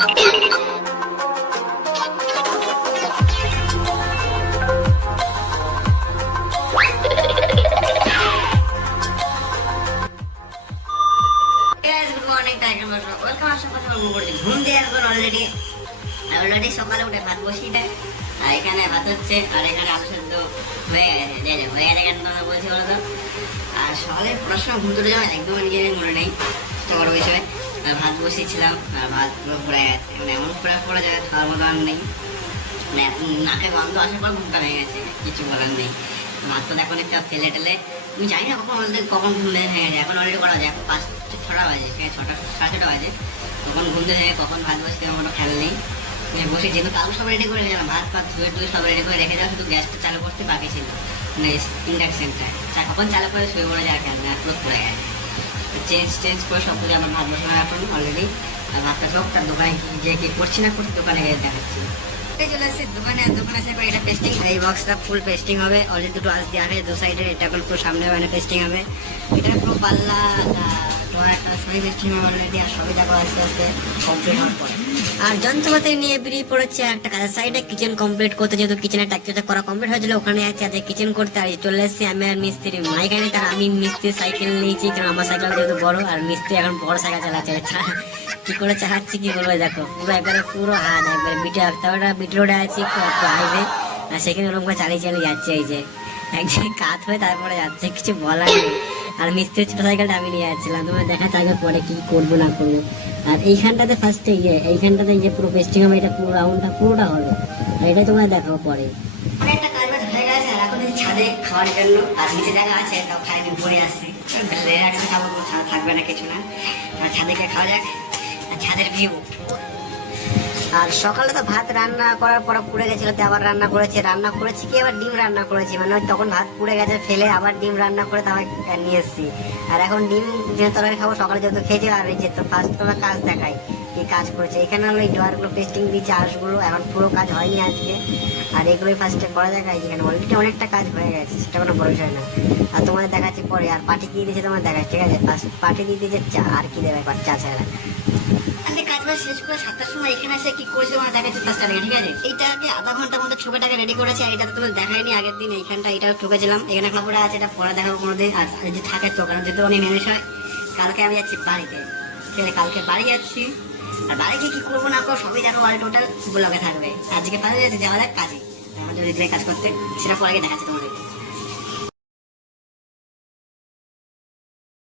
ঘুম দিয়ে একবার অলরেডি সকালে উঠে ভাত বসিয়ে দেয়, আর এখানে ভাত হচ্ছে, আর এখানে আলু সেদ্ধ হয়ে গেছে হয়ে গেছে কেন তোমরা বলছি বলো তো। আর সকালে পড়াশোনা ঘুম তুলে যাওয়া একদম নিজের মনে নেই, বড় বিষয়। আর ভাত বসিয়েছিলাম আর ভাত পুরো পড়ে গেছে, মানে এমন পড়ে যায় খাওয়ার মতো আর নেই, মানে নাকে গন্ধ আসার পর ঘুমটা ভেঙে গেছে, কিছু বলার নেই। ভাত তো এখন একটা ফেলে টেলে তুমি জানি না কখন ঘুম ভেঙে যায়। এখন অলরেডি করা যায়, এখন 5-6টা বাজে, 6টা বাজে, তখন ঘুম থেকে কখন ভাত বসতে আমার কোনো খেয়াল নেই। বসে যেহেতু কাউ সব রেডি করে গেলাম, ভাত ধুয়ে সব রেডি করে রেখে যাওয়া, শুধু গ্যাসটা চালু করতে বাকি ছিল, মানে ইন্ডাকশনটা কখন চালু করে শুয়ে পড়ে যায় খেয়াল না, পুরো পড়ে গেছে। চেঞ্জ করে সব কিছু আমার ভাত বসানো এখন অলরেডি। আর ভাতটা সব তার দোকানে যে কি করছি না করছি দোকানে গিয়ে দেখাচ্ছি। চলে আসছে দোকানে এসে এটা পেস্টিং, এই বক্সটা ফুল পেস্টিং হবে, অলরেডি দুটো আঁচ দেওয়া আছে দু সাইডে, এটা এখন পুরো সামনে মানে পেস্টিং হবে, এটা পুরো পাল্লা একটা সবই পেস্টিং হবে অলরেডি। আর সবই দেখো আস্তে আস্তে কমপ্লিট হওয়ার পর আর যন্ত্রপাতি নিয়ে বেরিয়ে পড়েছে একটা কাজের সাইডে কিচেন কমপ্লিট করতে, যেহেতু কিচেনের টাকচাটা করা কমপ্লিট হয়েছিল ওখানে আছে কিচেন করতে। আর চলে এসেছি আমি আর মিস্ত্রি মাইখানে, তার আমি মিস্ত্রি সাইকেল নিয়েছি, কারণ আমার সাইকেল যেহেতু বড় আর মিস্ত্রি এখন বড় সাইকেল চালাচ্ছে, কি করে চালাচ্ছি কি বলবো, দেখো পুরো একবারে পুরো হাত একবারে বিট রোডে আছি হাইওয়ে, আর সেখানে ওরকম করে চালিয়ে যাচ্ছে, এই যে একদিকে কাত হয়ে তারপরে যাচ্ছে, কিছু বলার নেই। আর মিস্ত্রির ছোট সাইকেলটা আমি নিয়ে যাচ্ছিলাম, তোমার দেখা যাবে পরে কি করবো না করবো। আর এইখানটাতে ফার্স্টে এইখানটাতে যে পুরো পেস্টিং হবে, এটা পুরো রাউন্ডটা পুরোটা হবে, আর এটা তোমার দেখাবো পরে। অনেকটা কাজ বাজ হয়ে গেছে, আর এখন ছাদে খাওয়ার জন্য, আর নিচে জায়গা আছে তাও খাইনি, উপরে আসছি একসাথে খাবো, ছাদ থাকবে না কিছু না, ছাদে গিয়ে খাওয়া যাক। আর ছাদের ভিউ, আর সকালে তো ভাত রান্না করার পর পুড়ে গেছিল, তো আবার রান্না করেছি কি আবার ডিম রান্না করেছি, মানে তখন ভাত পুড়ে গেছে ফেলে আবার ডিম রান্না করে তারপর নিয়ে এসেছি। আর এখন ডিম যেহেতু তরকারি খাবো, সকালে যেহেতু খেয়েছি। আর এই যে তো ফার্স্ট তোমার কাজ দেখাই কি কাজ করেছে, এখানে হলো এই ডোয়ারগুলো পেস্টিং দিয়েছে, আঁশগুলো এখন পুরো কাজ হয়নি আজকে, আর এগুলোই ফার্স্টে করা দেখায়, যেখানে অলরেডি অনেকটা কাজ হয়ে গেছে, সেটা কোনো বড় বিষয় না। আর তোমাদের দেখাচ্ছি পরে। আর পাটি কি দিয়েছে তোমার দেখাচ্ছি, ঠিক আছে, পাটি দিয়ে দিয়েছে চা, আর কি দেবে চা ছাড়া। কাজ বাজ শেষ করে 7টার সময় এখানে এসে কি করেছে তোমার দেখাচ্ছি 5টা টাকা, ঠিক আছে। এইটাকে আধা ঘন্টার মধ্যে ছোকটাকে রেডি করেছে, আর এটা তো তুমি দেখাইনি আগের দিন, এইখানটা এটাও ঠুকেছিলাম, এখানে কাপড়টা আছে, এটা পরে দেখাবো কোনোদিন। আর যে থাকে তো কারণ যেহেতু অনেক ম্যানেজ হয়, কালকে আমি যাচ্ছি বাড়িতে, ঠিক আছে, কালকে বাড়ি যাচ্ছি। আর বাড়ি গিয়ে কি করবো না করবো সবই দেখো, আর টোটাল ব্লগে থাকবে। আজকে ফার্স্ট যাচ্ছে যাওয়া যাক কাজে, আমাদের কাজ করতে, সেটা পরে গিয়ে দেখাচ্ছি তোমাদের।